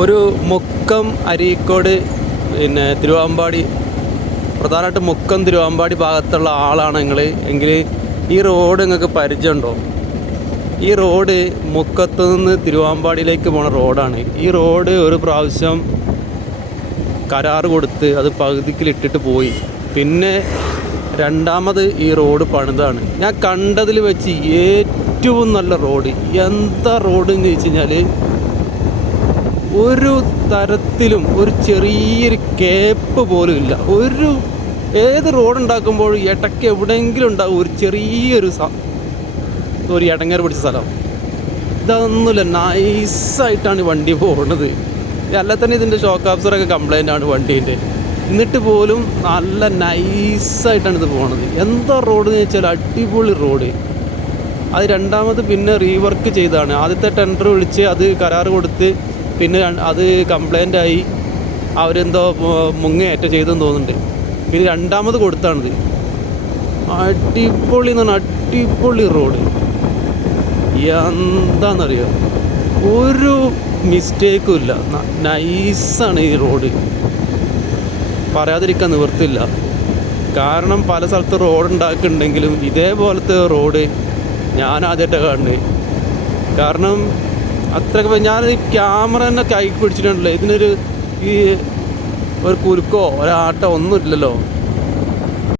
ഒരു മുക്കം അരീക്കോട് പിന്നെ തിരുവാമ്പാടി പ്രധാനമായിട്ട് മുക്കം തിരുവാമ്പാടി ഭാഗത്തുള്ള ആളാണ് നിങ്ങൾ എങ്കിൽ ഈ റോഡ് നിങ്ങൾക്ക് പരിചയമുണ്ടോ? ഈ റോഡ് മുക്കത്ത് നിന്ന് തിരുവാമ്പാടിയിലേക്ക് പോണ റോഡാണ്. ഈ റോഡ് ഒരു പ്രാവശ്യം കരാറ് കൊടുത്ത് അത് പകുതിക്കിലിട്ടിട്ട് പോയി. പിന്നെ രണ്ടാമത് ഈ റോഡ് പണിതാണ്. ഞാൻ കണ്ടതിൽ വെച്ച് ഏറ്റവും നല്ല റോഡ്. എന്താ റോഡ് എന്ന് ചോദിച്ചു കഴിഞ്ഞാൽ ഒരു തരത്തിലും ഒരു ചെറിയൊരു കേപ്പ് പോലും ഇല്ല. ഏത് റോഡ് ഉണ്ടാക്കുമ്പോൾ ഇടയ്ക്ക് എവിടെയെങ്കിലും ഉണ്ടാകും ഒരു ചെറിയൊരു ഇടങ്ങേറ് പിടിച്ച സ്ഥലം. ഇതൊന്നുമില്ല, നൈസായിട്ടാണ് വണ്ടി പോകുന്നത്. അല്ല തന്നെ ഇതിൻ്റെ ഷോക്ക് ആബ്സറൊക്കെ കംപ്ലൈൻ്റ് ആണ് വണ്ടീൻ്റെ. എന്നിട്ട് പോലും നല്ല നൈസായിട്ടാണ് ഇത് പോകുന്നത്. എന്താ റോഡ് എന്ന് വെച്ചാൽ അടിപൊളി റോഡ്. അത് രണ്ടാമത് പിന്നെ റീവർക്ക് ചെയ്തതാണ്. ആദ്യത്തെ ടെൻഡർ വിളിച്ച് അത് കരാറ് കൊടുത്ത് പിന്നെ അത് കംപ്ലൈൻ്റ് ആയി അവരെന്തോ മുങ്ങേറ്റ ചെയ്തെന്ന് തോന്നുന്നുണ്ട്. പിന്നെ രണ്ടാമത് കൊടുത്താണിത്. അടിപൊളി എന്ന് പറഞ്ഞാൽ അടിപൊളി റോഡ്. എന്താണെന്നറിയോ, ഒരു മിസ്റ്റേക്കും ഇല്ല. നൈസാണ് ഈ റോഡ്. പറയാതിരിക്കാൻ നിവൃത്തില്ല. കാരണം പല സ്ഥലത്ത് റോഡ് ഉണ്ടാക്കുന്നുണ്ടെങ്കിലും ഇതേപോലത്തെ റോഡ് ഞാൻ ആദ്യമായിട്ടാണ് കാണുന്നത്. കാരണം അത്രയ്ക്ക് ഞാൻ ഈ ക്യാമറ തന്നെ കൈ പിടിച്ചിട്ടുണ്ടല്ലോ. ഇതിനൊരു ഒരു കുലുക്കോ ഒരാട്ടോ ഒന്നും ഇല്ലല്ലോ.